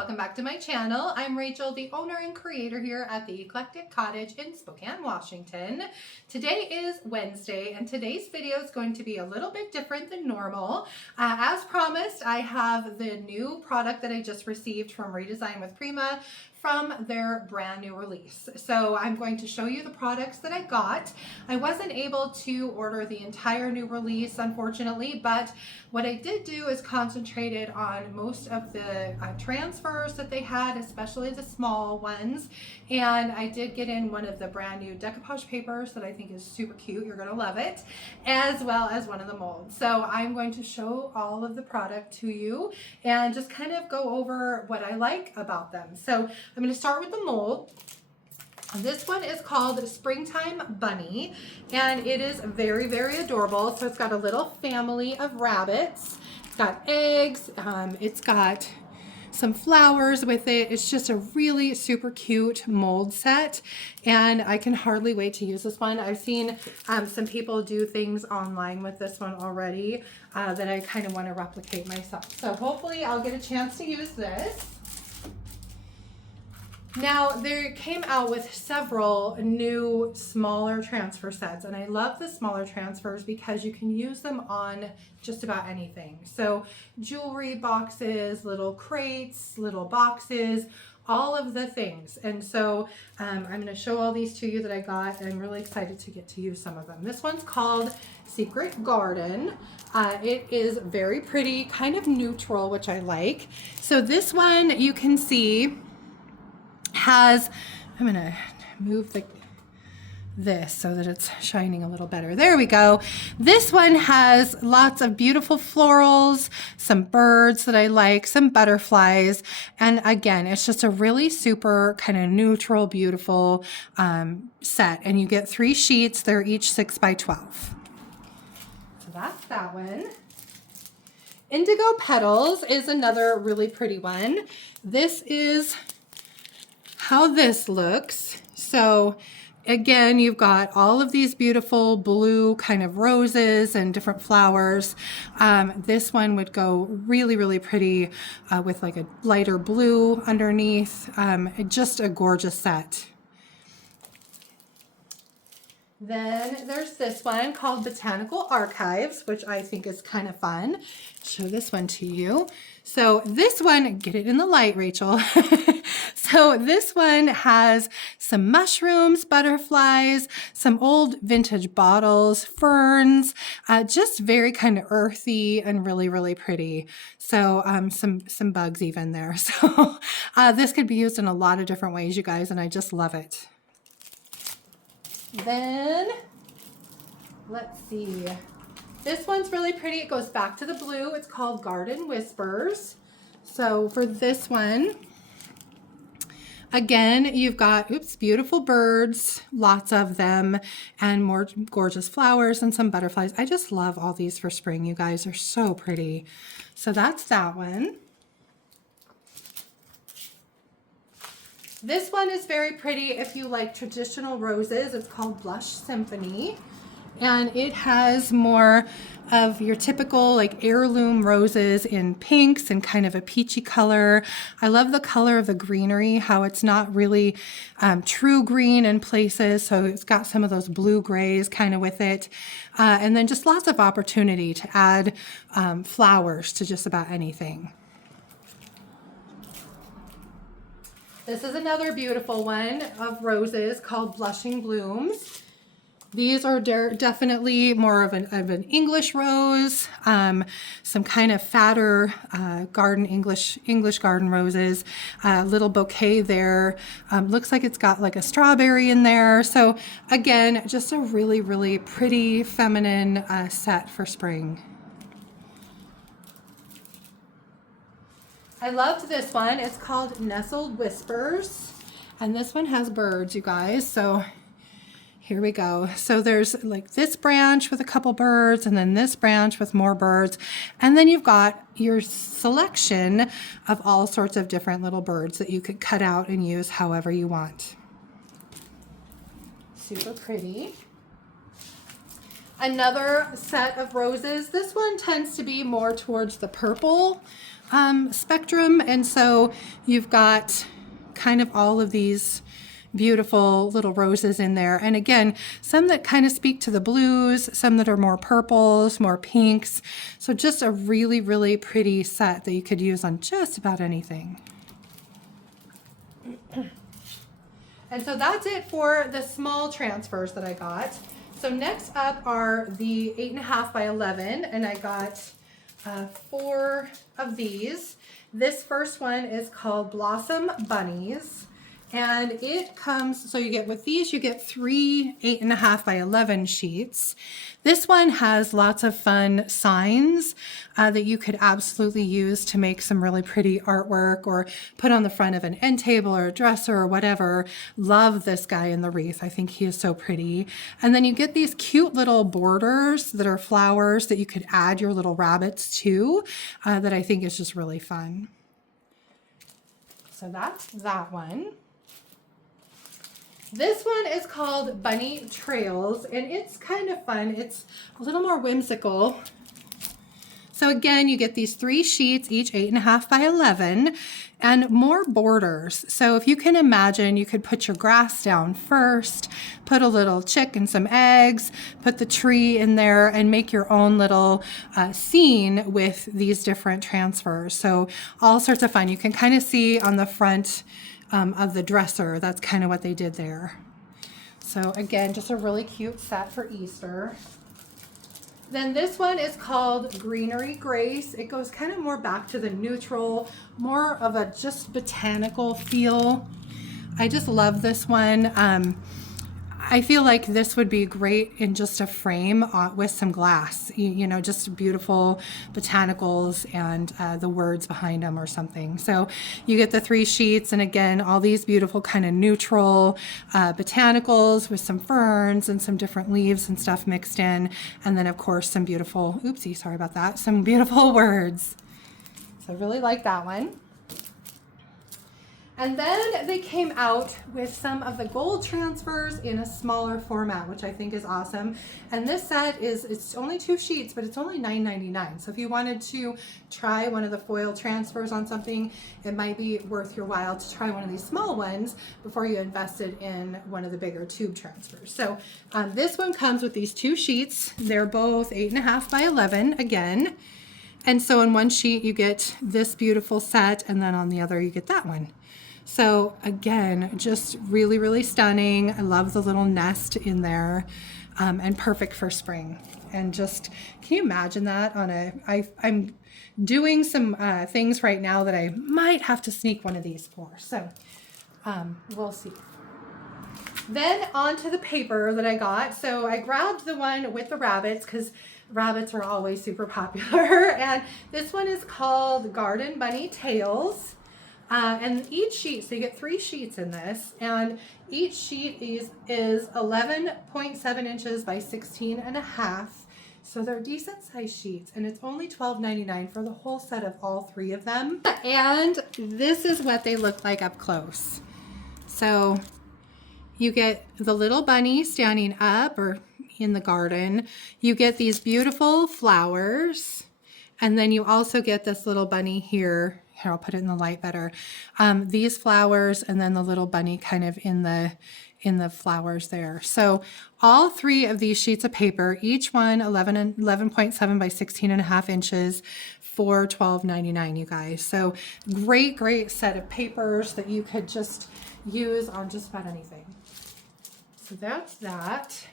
welcome back to my channel. I'm Rachel, the owner and creator here at the Eclectic Cottage in Spokane, Washington. Today is Wednesday and today's video is going to be a little bit different than normal. As promised, I have the new product that I just received from Redesign with Prima from their brand new release. So I'm going to show you the products that I got. I wasn't able to order the entire new release, unfortunately, but what I did do is concentrated on most of the transfers that they had, especially the small ones. And I did get in one of the brand new decoupage papers that I think is super cute. You're gonna love it, as well as one of the molds. So I'm going to show all of the product to you and just kind of go over what I like about them. So I'm going to start with the mold. This one is called Springtime Bunny, and it is very, very adorable. So it's got a little family of rabbits. It's got eggs. It's got some flowers with it. It's just a really super cute mold set, and I can hardly wait to use this one. I've seen some people do things online with this one already that I kind of want to replicate myself. So hopefully I'll get a chance to use this. Now, they came out with several new smaller transfer sets, and I love the smaller transfers because you can use them on just about anything. So jewelry boxes, little crates, little boxes, all of the things. And so I'm going to show all these to you that I got, and I'm really excited to get to use some of them. This one's called Secret Garden. It is very pretty, kind of neutral, which I like. So this one you can see has, I'm gonna move this so that it's shining a little better. There we go. This one has lots of beautiful florals, some birds that I like, some butterflies, and again, it's just a really super kind of neutral, beautiful set. And you get 3 sheets. They're each 6 by 12. So that's that one. Indigo Petals is another really pretty one. This is how this looks. So again, you've got all of these beautiful blue kind of roses and different flowers. This one would go really, really pretty with like a lighter blue underneath. Just a gorgeous set. Then there's this one called Botanical Archives, which I think is kind of fun. Show this one to you. So this one, get it in the light, Rachel. So this one has some mushrooms, butterflies, some old vintage bottles, ferns, just very kind of earthy and really, really pretty. So some bugs even there. So this could be used in a lot of different ways, you guys, and I just love it. Then, let's see. This one's really pretty. It goes back to the blue. It's called Garden Whispers. So for this one, again, you've got, beautiful birds, lots of them, and more gorgeous flowers and some butterflies. I just love all these for spring, you guys. They're so pretty. So that's that one. This one is very pretty if you like traditional roses. It's called Blush Symphony, and it has more of your typical like heirloom roses in pinks and kind of a peachy color. I love the color of the greenery, how it's not really true green in places, so it's got some of those blue grays kind of with it, and then just lots of opportunity to add flowers to just about anything. This is another beautiful one of roses called Blushing Blooms. These are definitely more of an English rose, some kind of fatter English garden roses. Little bouquet there. Looks like it's got like a strawberry in there. So again, just a really, really pretty feminine set for spring. I loved this one. It's called Nestled Whispers, and this one has birds, you guys. So here we go. So there's like this branch with a couple birds, and then this branch with more birds, and then you've got your selection of all sorts of different little birds that you could cut out and use however you want. Super pretty. Another set of roses. This one tends to be more towards the purple spectrum, and so you've got kind of all of these beautiful little roses in there. And again, some that kind of speak to the blues, some that are more purples, more pinks. So just a really, really pretty set that you could use on just about anything. And so that's it for the small transfers that I got. So next up are the 8.5 by 11, and I got 4 of these. This first one is called Blossom Bunnies. And it comes, so you get with these, you get 3 8.5 by 11 sheets. This one has lots of fun signs that you could absolutely use to make some really pretty artwork or put on the front of an end table or a dresser or whatever. Love this guy in the wreath. I think he is so pretty. And then you get these cute little borders that are flowers that you could add your little rabbits to that I think is just really fun. So that's that one. This one is called Bunny Trails, and it's kind of fun. It's a little more whimsical. So again, you get these 3 sheets, each 8.5 by 11, and more borders. So if you can imagine, you could put your grass down first, put a little chick and some eggs, put the tree in there, and make your own little scene with these different transfers. So all sorts of fun. You can kind of see on the front of the dresser, that's kind of what they did there. So again, just a really cute set for Easter. Then this one is called Greenery Grace. It goes kind of more back to the neutral, more of a just botanical feel. I just love this one. I feel like this would be great in just a frame with some glass, you know, just beautiful botanicals and the words behind them or something. So you get the 3 sheets, and again, all these beautiful kind of neutral botanicals with some ferns and some different leaves and stuff mixed in. And then of course some beautiful, oopsie, sorry about that, some beautiful words. So I really like that one. And then they came out with some of the gold transfers in a smaller format, which I think is awesome. And this set it's only 2 sheets, but it's only $9.99. So if you wanted to try one of the foil transfers on something, it might be worth your while to try one of these small ones before you invested in one of the bigger tube transfers. So this one comes with these 2 sheets. They're both 8.5 by 11 again. And so in one sheet you get this beautiful set, and then on the other you get that one. So again, just really, really stunning. I love the little nest in there, and perfect for spring. And just, can you imagine that on I'm doing some things right now that I might have to sneak one of these for. So we'll see. Then on to the paper that I got. So I grabbed the one with the rabbits because rabbits are always super popular. And this one is called Garden Bunny Tales. And each sheet, so you get 3 sheets in this, and each sheet is 11.7 inches by 16.5. So they're decent size sheets, and it's only $12.99 for the whole set of all 3 of them. And this is what they look like up close. So you get the little bunny standing up or in the garden. You get these beautiful flowers, and then you also get this little bunny here. Here, I'll put it in the light better. These flowers, and then the little bunny kind of in the flowers there. So all 3 of these sheets of paper, each one 11.7 by 16.5 inches for $12.99, you guys. So great set of papers that you could just use on just about anything. So that's that.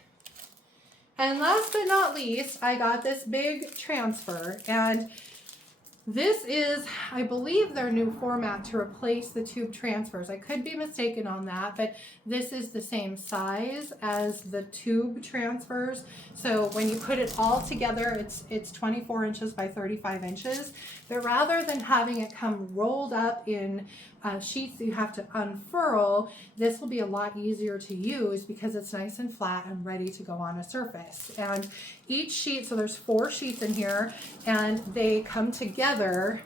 And last but not least, I got this big transfer, and this is, I believe, their new format to replace the tube transfers. I could be mistaken on that, but this is the same size as the tube transfers. So when you put it all together, it's 24 inches by 35 inches. But rather than having it come rolled up in sheets that you have to unfurl, this will be a lot easier to use because it's nice and flat and ready to go on a surface. And each sheet, so there's 4 sheets in here, and they come together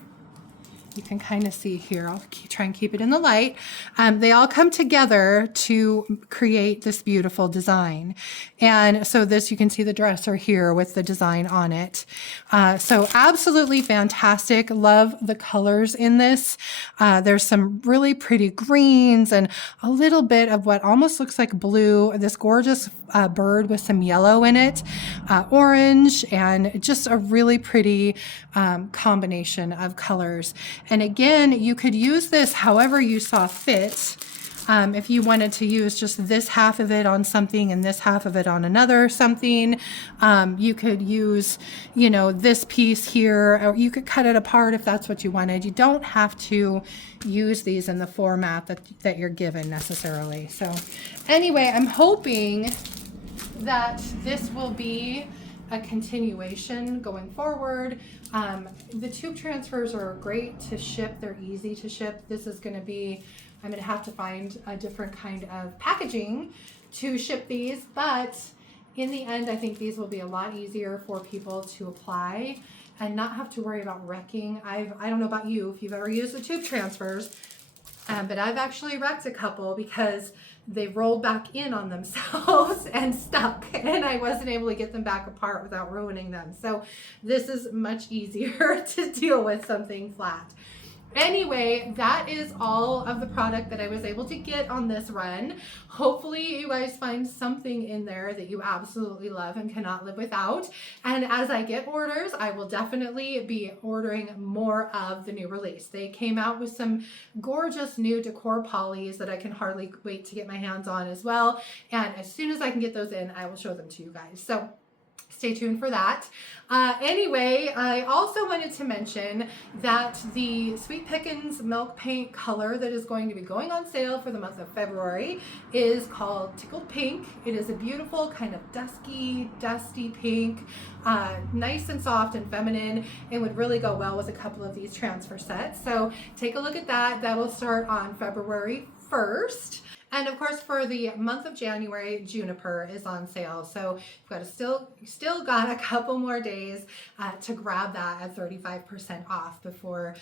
You can kind of see here. I'll try and keep it in the light. They all come together to create this beautiful design. And so this, you can see the dresser here with the design on it. So absolutely fantastic. Love the colors in this. There's some really pretty greens and a little bit of what almost looks like blue. This gorgeous bird with some yellow in it, orange, and just a really pretty combination of colors. And again, you could use this however you saw fit. If you wanted to use just this half of it on something and this half of it on another something, you could use, you know, this piece here, or you could cut it apart if that's what you wanted. You don't have to use these in the format that you're given necessarily. So anyway, I'm hoping that this will be a continuation going forward. The tube transfers are great to ship. They're easy to ship. This is going to be, I'm going to have to find a different kind of packaging to ship these, but in the end, I think these will be a lot easier for people to apply and not have to worry about wrecking. I don't know about you, if you've ever used the tube transfers, but I've actually wrecked a couple because they rolled back in on themselves and stuck, and I wasn't able to get them back apart without ruining them. So this is much easier to deal with something flat. Anyway, that is all of the product that I was able to get on this run. Hopefully you guys find something in there that you absolutely love and cannot live without. And as I get orders, I will definitely be ordering more of the new release. They came out with some gorgeous new decor polys that I can hardly wait to get my hands on as well. And as soon as I can get those in, I will show them to you guys. So stay tuned for that. Anyway, I also wanted to mention that the Sweet Pickins Milk Paint color that is going to be going on sale for the month of February is called Tickled Pink. It is a beautiful kind of dusty pink, nice and soft and feminine, and would really go well with a couple of these transfer sets. So take a look at that. That will start on February 1st. And of course, for the month of January, Juniper is on sale. So you've got to still got a couple more days to grab that at 35% off before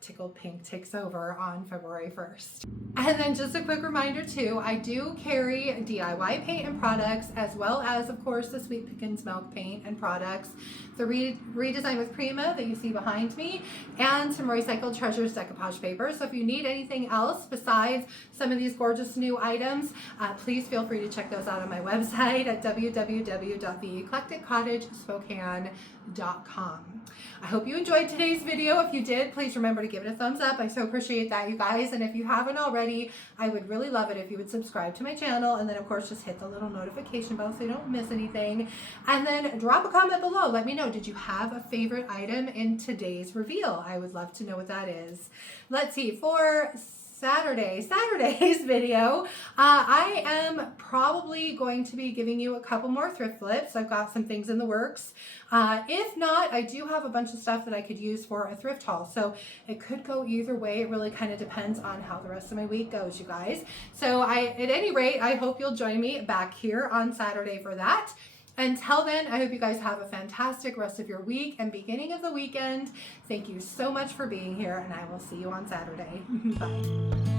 Tickled Pink takes over on February 1st. And then just a quick reminder too, I do carry DIY paint and products, as well as, of course, the Sweet Pickins Milk Paint and products, the Redesign with Prima that you see behind me, and some Recycled Treasures decoupage paper. So if you need anything else besides some of these gorgeous new items, please feel free to check those out on my website at www.theeclecticcottagespokane.com. I hope you enjoyed today's video. If you did, please remember to give it a thumbs up. I so appreciate that, you guys. And if you haven't already, I would really love it if you would subscribe to my channel, and then of course just hit the little notification bell so you don't miss anything. And then drop a comment below. Let me know, did you have a favorite item in today's reveal? I would love to know what that is. Let's see, for Saturday's video, I am probably going to be giving you a couple more thrift flips. I've got some things in the works. If not, I do have a bunch of stuff that I could use for a thrift haul. So it could go either way. It really kind of depends on how the rest of my week goes, you guys. So at any rate, I hope you'll join me back here on Saturday for that. Until then, I hope you guys have a fantastic rest of your week and beginning of the weekend. Thank you so much for being here, and I will see you on Saturday. Bye.